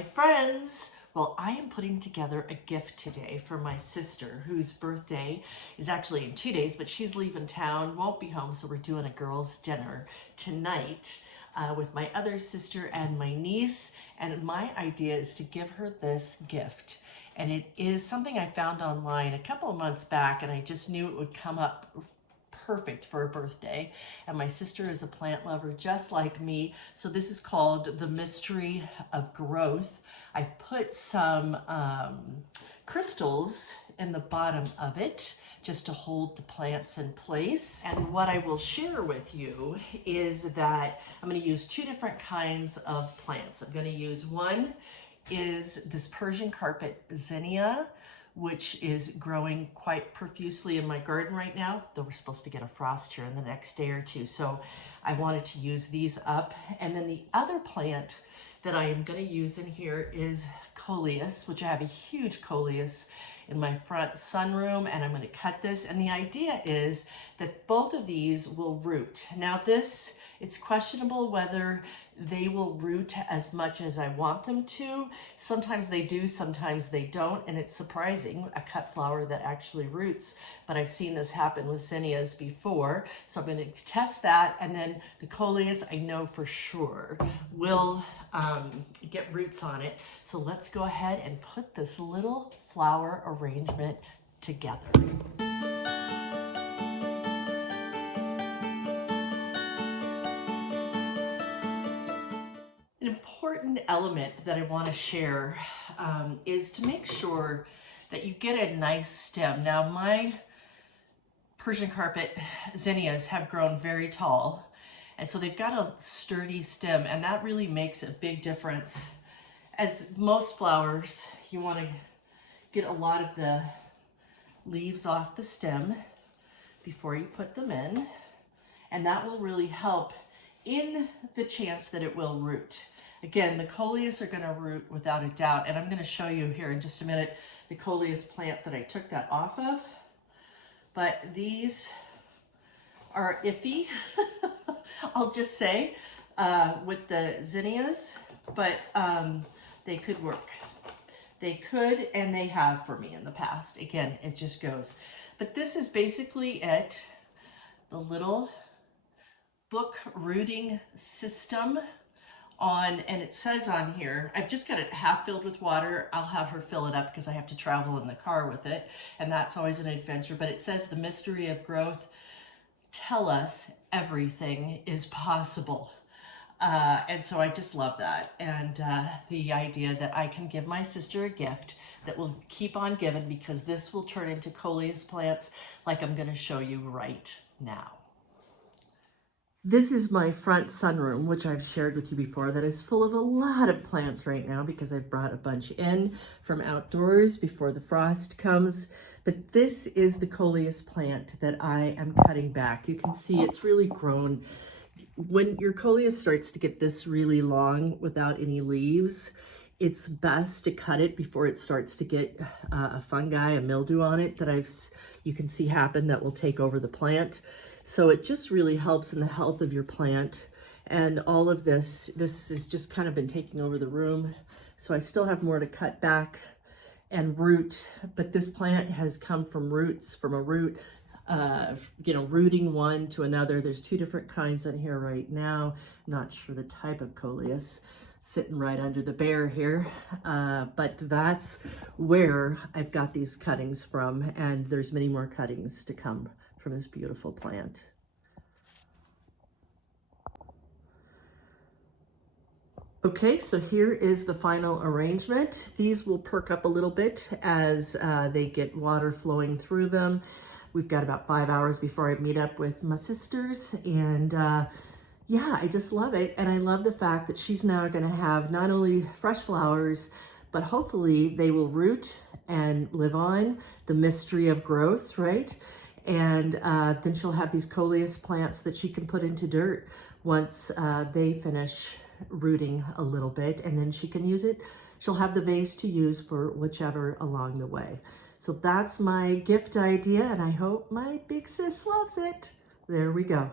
my friends. Well, I am putting together a gift today for my sister, whose birthday is actually in 2 days, but she's leaving town, won't be home, so we're doing a girls' dinner tonight with my other sister and my niece. And my idea is to give her this gift. And it is something I found online a couple of months back, and I just knew it would come up perfect for a birthday. And my sister is a plant lover just like me. So this is called The Mystery of Growth. I've put some crystals in the bottom of it just to hold the plants in place. And what I will share with you is that I'm going to use two different kinds of plants. I'm going to use one is this Persian carpet zinnia, which is growing quite profusely in my garden right now, though we're supposed to get a frost here in the next day or two. So I wanted to use these up. And then the other plant that I am going to use in here is Coleus, which I have a huge Coleus in my front sunroom, and I'm going to cut this. And the idea is that both of these will root. Now this, it's questionable whether they will root as much as I want them to. Sometimes they do, sometimes they don't, and it's surprising, a cut flower that actually roots, but I've seen this happen with zinnias before, so I'm going to test that. And then the Coleus, I know for sure will get roots on it. So let's go ahead and put this little flower arrangement together. An important element that I want to share is to make sure that you get a nice stem. Now my Persian carpet zinnias have grown very tall, and so they've got a sturdy stem, and that really makes a big difference. As most flowers, you want to get a lot of the leaves off the stem before you put them in, and that will really help in the chance that it will root. Again, the Coleus are going to root without a doubt, and I'm going to show you here in just a minute the Coleus plant that I took that off of. But these are iffy, I'll just say, with the zinnias, but they could work. They could, and they have for me in the past. Again, it just goes. But this is basically it, the little book rooting system on, and it says on here, I've just got it half filled with water. I'll have her fill it up because I have to travel in the car with it, and that's always an adventure. But it says the mystery of growth. Tell us everything is possible. And so I just love that. And the idea that I can give my sister a gift that will keep on giving, because this will turn into Coleus plants like I'm going to show you right now. This is my front sunroom, which I've shared with you before, that is full of a lot of plants right now because I've brought a bunch in from outdoors before the frost comes. But this is the Coleus plant that I am cutting back. You can see it's really grown. When your Coleus starts to get this really long without any leaves, it's best to cut it before it starts to get a fungi, a mildew on it that you can see happen that will take over the plant. So it just really helps in the health of your plant. And all of this has just kind of been taking over the room. So I still have more to cut back and root, but this plant has come from roots, from a root, rooting one to another. There's two different kinds in here right now. Not sure the type of Coleus sitting right under the bear here, but that's where I've got these cuttings from, and there's many more cuttings to come from this beautiful plant. Okay, so here is the final arrangement. These will perk up a little bit as they get water flowing through them. We've got about 5 hours before I meet up with my sisters, and yeah, I just love it. And I love the fact that she's now going to have not only fresh flowers, but hopefully they will root and live on. The mystery of growth, right? And then she'll have these Coleus plants that she can put into dirt once they finish rooting a little bit, and then she can use it. She'll have the vase to use for whichever along the way. So that's my gift idea, and I hope my big sis loves it. There we go.